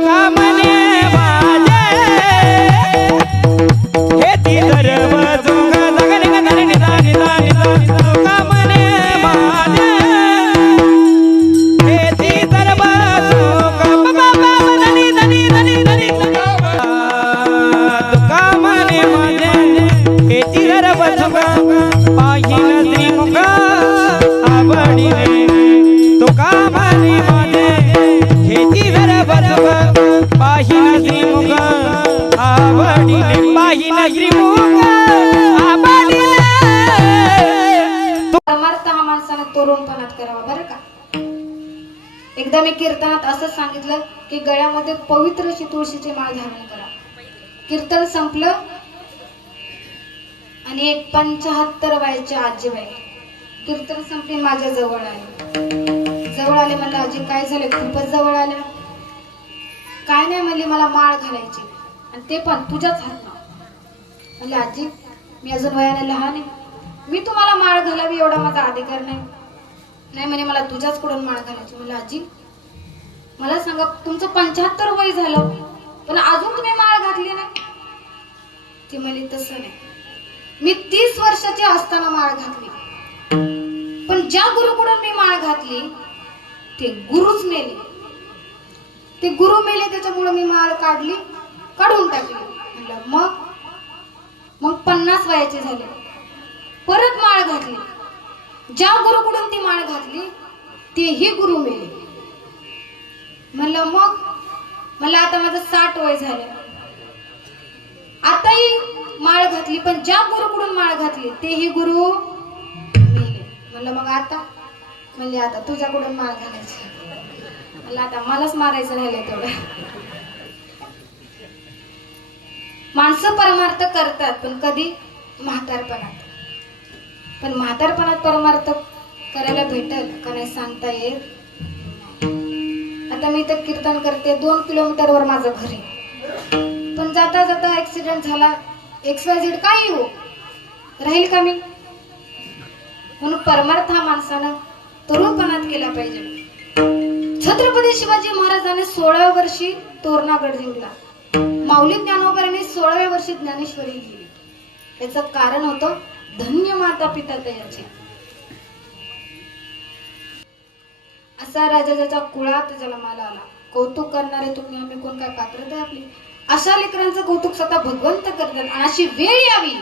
तुका एकदा कीर्तनात असं सांगितलं की गळ्यामध्ये पवित्र अशी तुळशीची माळ धारण करा. कीर्तन संपलं आणि एक पंचाहत्तर वयाची आजीबाई कीर्तन संपली माझ्या जवळ आले. जवळ आले म्हणलं आजी काय झालं? खूपच जवळ आल्या. काय नाही म्हणले मला माळ घालायची आणि ते पण तुझ्याच हात म्हणले आजी मी अजून वयाने लहान आहे. मी तुम्हाला माळ घालावी एवढा माझा अधिकार नाही. नाही म्हणे मला तुझ्याच कडून माळ घालायची म्हणलं आजी मला सांगा तुमचं पंच्याहत्तर वय झालं पण अजून तुम्ही माळ घातली नाही. ती म्हणे तसं नाही. मी तीस वर्षाची असताना माळ घातली. पण ज्या गुरुकडून मी माळ घातली ते गुरुच मेले. ते गुरु मेले त्याच्यामुळे मी माळ काढली काढून टाकली. म्हणलं मग? मग पन्नास वयाचे झाले. परत माळ घातली. ज्या गुरुकडून ती माळ घातली तेही गुरु मेले. म्हणलं मग? मला आता माझं साठ वय झालं. आताही माळ घातली पण ज्या गुरुकडून माळ घातली तेही गुरु म्हणलं मग आता? म्हणजे आता तुझ्याकडून माळ घालायची. म्हणलं आता मलाच मारायचं राहिलंय तेवढं. माणसं परमार्थ करतात पण कधी? म्हातारपणात. पण म्हातारपणात परमार्थ करायला भेटल का नाही सांगता येत? आता मी तर कीर्तन करते. दोन किलोमीटरवर माझं घर आहे. पण जाता जाता ऍक्सिडेंट झाला. एक्स वाय झेड काही हो राहील का मी? म्हणून परमार्थ हा माणसानं तरुणपणात केला पाहिजे. छत्रपती शिवाजी महाराजांनी सोळाव्या वर्षी तोरणागड जिंकला. माऊली ज्ञानोबांनी सोळाव्या वर्षी ज्ञानेश्वरी लिहिली याच कारण होतं धन्य माता पिता तयाचे. असा राजा ज्याच्या कुळात जन्माला आला. कौतुक करणारे तुम्ही आम्ही कोण काय पात्रता आहे आपली? अशा लेकरांचं कौतुक स्वतः भगवंत करतात आणि अशी वेळ यावी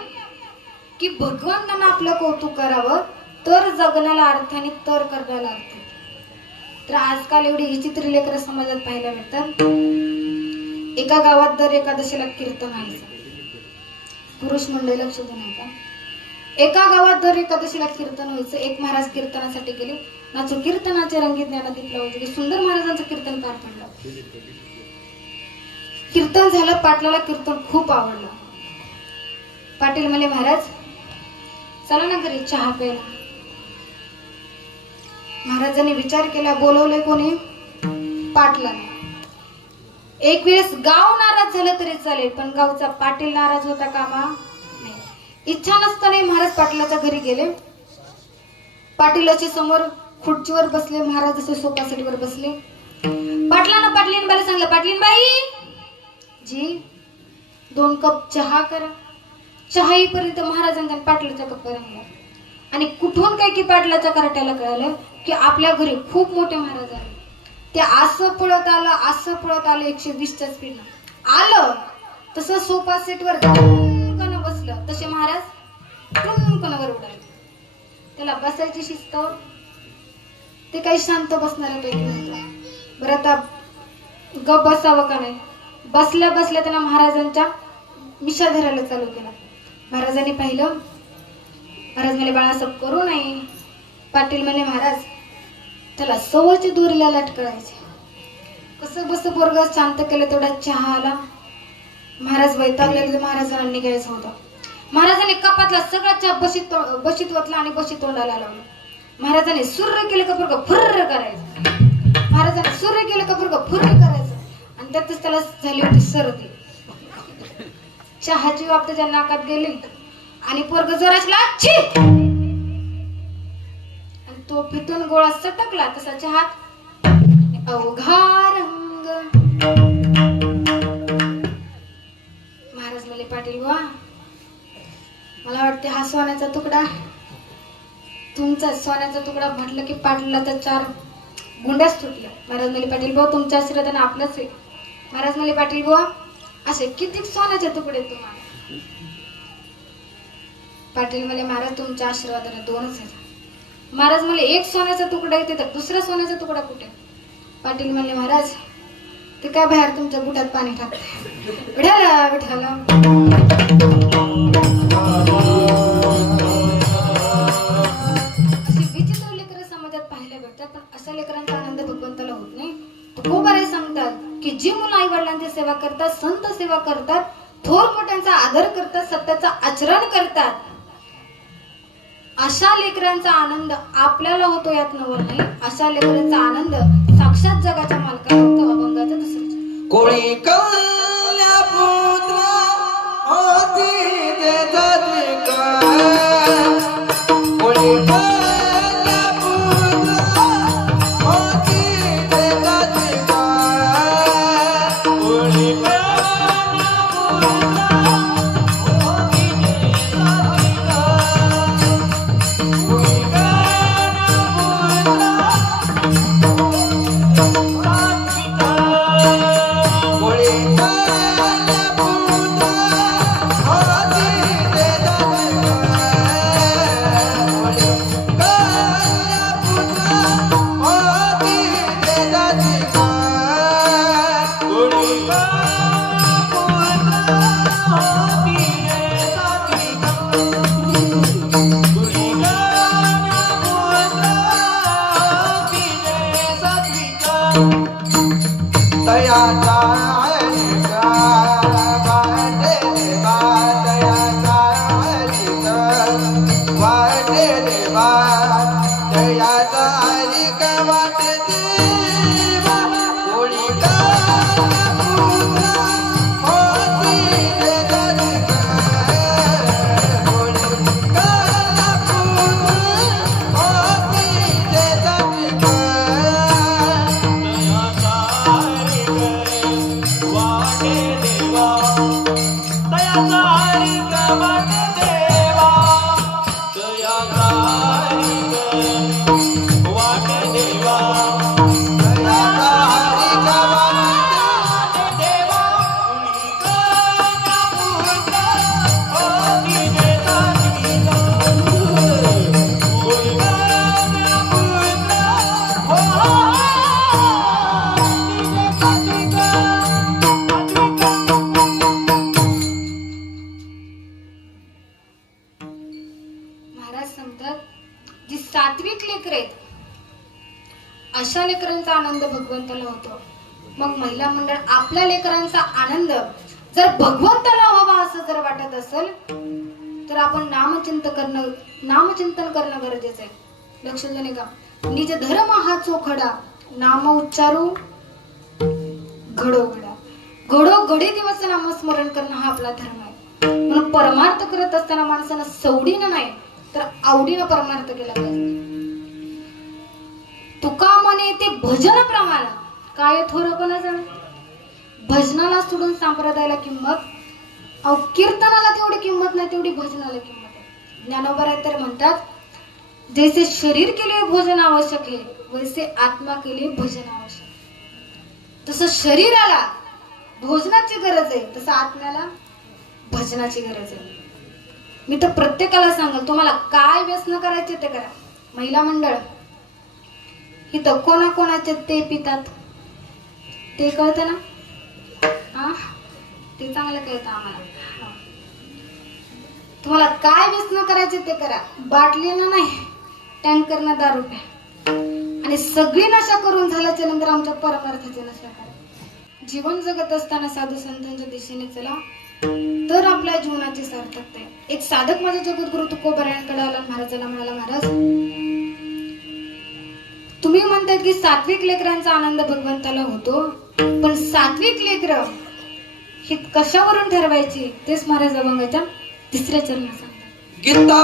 की भगवंतानं आपलं कौतुक करावं तर जगण्याला अर्थाने तर करण्याला अर्थ. तर आजकाल एवढी विचित्र लेकरं समाजात पाहायला मिळतात. एका गावात दर एकादशीला कीर्तन व्हायचं पुरुष मंडळी लक्ष देऊ का? एका गावात दर एकादशीला कीर्तन व्हायचं. एक महाराज कीर्तनासाठी गेले. नाचो कीर्तनाचे रंगीत ज्ञानादीप म्हणजे लावून सुंदर महाराजांचं कीर्तन पार पडलं. कीर्तन झालं पाटलाला कीर्तन खूप आवडलं. पाटील म्हणले महाराज चला ना घरी चहा प्यायला. महाराजांनी विचार केला बोलवले कोणी? पाटलाने. एक वेळेस गाव नाराज झालं तरी चालेल पण गावचा पाटील नाराज होता कामा नाही इच्छा नसताना महाराज पाटलाच्या घरी गेले. पाटीलाच्या समोर खुर्चीवर बसले महाराज असे सोफासेटवर बसले. पाटलानं बाई सांगलं पाटलीनबाई जी दोन कप चहा करा. चहा येईपर्यंत महाराजांचा पाटलाचा पाटलाच्या कप रंगला आणि कुठून काय की पाटलाच्या कराट्याला कळालं की आपल्या घरी खूप मोठे महाराज आहे ते असं पळत आलं असं पळत आलं एकशे वीसच्या स्पीडनं आलं तसं सोफा सेटवर टुनकन बसलं. तसे महाराज टुनकनवर उडाले. त्याला बसायची शिस्त ते काही शांत बसणाऱ्यापैकी नव्हतं. बरं आता गप बसावं का नाही? बसल्या बसल्या त्यांना महाराजांच्या मिशा धरायला चालू केला. महाराजांनी पाहिलं महाराज म्हणे बाळा असं करू नाही पाटील म्हणे महाराज त्याला सवयची दोरीला लटकळायचे. कसं बस पोरग शांत केलं तेवढा चहा आला. महाराज वैतागले महाराजांना निघायचं होतं. महाराजांनी कपातला सगळा चहा बशीत तो- बशीत वतला आणि बशीत तोंडाला लावलं. महाराजाने सूर्य केलं का फुरग फुर्र करायचं. महाराजाने सूर्य केलं का फुरग फुर्र करायचं. आणि त्यातच त्याला झाली होती सर्दी. चहाची वाप त्याच्या नाकात गेली. आणि पोरग जर असला आणि तो फिटून गोळा सटकला तसा चहा. अवघार रंग. महाराज मले पाटील वा मला वाटते हा सोन्याचा तुकडा तुमचा सोन्याचा तुकडा म्हटलं की पाटला तर चार गुंड्याच तुटल्या. महाराज मली पाटील बुवा तुमच्या आशीर्वादाने आपलंच आहे. महाराज मली पाटील बुवा असे किती सोन्याचे तुकडे तुम्हाला? पाटील मला महाराज तुमच्या आशीर्वादाने दोनच आहेत महाराज मला एक सोन्याचा तुकडा येते तर दुसरा सोन्याचा तुकडा कुठे? पाटील म्हणले महाराज ते काय बाहेर तुमच्या बुटात पाणी टाकते विठाला विठाला पाहायला पण अशा लेकरांचा आनंद भगवंताला होत नाही. खूप बरे सांगतात की जी मुलं आई वडिलांची सेवा करतात संत सेवा करतात थोर मोठ्यांचा आदर करतात सत्याचं आचरण करतात. अशा लेकरांचा आनंद आपल्याला होतो यात नवल नाही. अशा लेकरांचा आनंद साक्षात जगाच्या मालकाला होतो अभंगाचा दुसरा कोळी कल्या पुत्र महाराज सांगतात जी सात्विक लेकर आहेत अशा लेकरांचा आनंद भगवंताला होतो. मग महिला मंडळ आपल्या लेकरांचा आनंद जर भगवंताला व्हावा असं जर वाटत असेल तर आपण नामचिंत करणं नामचिंतन करणं गरजेचं आहे. लक्ष देणे का निज धर्म हा चोखडा नाम उच्चारू घडो घडा घडो घडी दिवस नामस्मरण करणं हा आपला धर्म आहे. म्हणून परमार्थ करत असताना माणसानं सवडीनं नाही तर आवडीनं परमार्थ केला पाहिजे. तुका म्हणे ते भजन प्रमाण काय थोरपणाचं भजनाला सोडून संप्रदायाला किंमत? अहो कीर्तनाला तेवढी किंमत नाही तेवढी भजनाला किंमत आहे. तर म्हणतात जैसे शरीर के लिए भोजन आवश्यक आहे वैसे आत्मा के लिए भजन आवश्यक तसं शरीराला भोजनाची गरज आहे तसं आत्म्याला भजनाची गरज आहे. मी तर प्रत्येकाला सांगेल तुम्हाला काय व्यसन करायचे ते करा. महिला मंडळ इथं कोणा कोणाचे ते पितात? ते कळतं ना? हा ते चांगलं कळतं आम्हाला. तुम्हाला काय व्यसन करायचे ते करा. बाटलीनं नाही टँकरनं दारू प्या. आणि सगळी नशा करून झाल्याच्यानंतर आमच्या परमार्थाची नशा करा. जीवन जगत असताना साधू संतांच्या दिशेने चला. तर आपल्या जीवनाची सार्थकता आहे. एक साधक माझा जगद्गुरु तुकोबरायांकडे आला महाराजाला म्हणाला महाराज तुम्ही म्हणतात की सात्विक लेकरांचा आनंद भगवंताला होतो पण सात्विक लेकर ही कशावरून ठरवायची? तेच महाराज अभंगाच्या तिसऱ्या चरणात सांगतात. गीता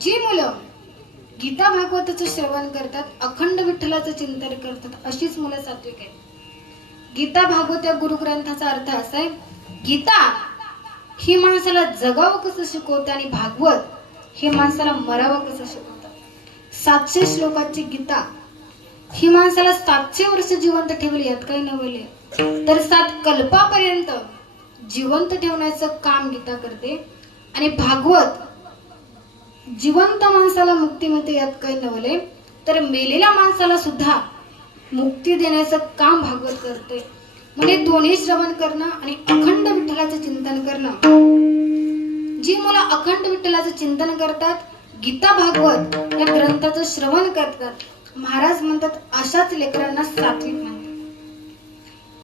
जी मुलं गीता भागवताचं श्रवण करतात अखंड विठ्ठलाचं चिंतन करतात अशीच मुलं सात्विक आहेत. गीता भागवत या गुरुग्रंथाचा अर्थ असा आहे गीता ही माणसाला जगावं कसं शिकवतं आणि भागवत हे माणसाला मरावं कसं शिकवतं? सातशे श्लोकाची गीता ही माणसाला सातशे वर्ष जिवंत ठेवली यात काही नवले. तर सात कल्पापर्यंत जिवंत ठेवण्याचं काम गीता करते. आणि भागवत जिवंत माणसाला मुक्ती मिळते यात काही नवले. तर मेलेल्या माणसाला सुद्धा मुक्ती देण्याचं काम भागवत करते. म्हणजे दोन्ही श्रवण करणं आणि अखंड विठ्ठलाचं चिंतन करणं. जी मुलं अखंड विठ्ठलाचं चिंतन करतात गीता भागवत या ग्रंथाचं श्रवण करतात. महाराज म्हणतात अशाच लेकरांना सात्विक म्हणतात.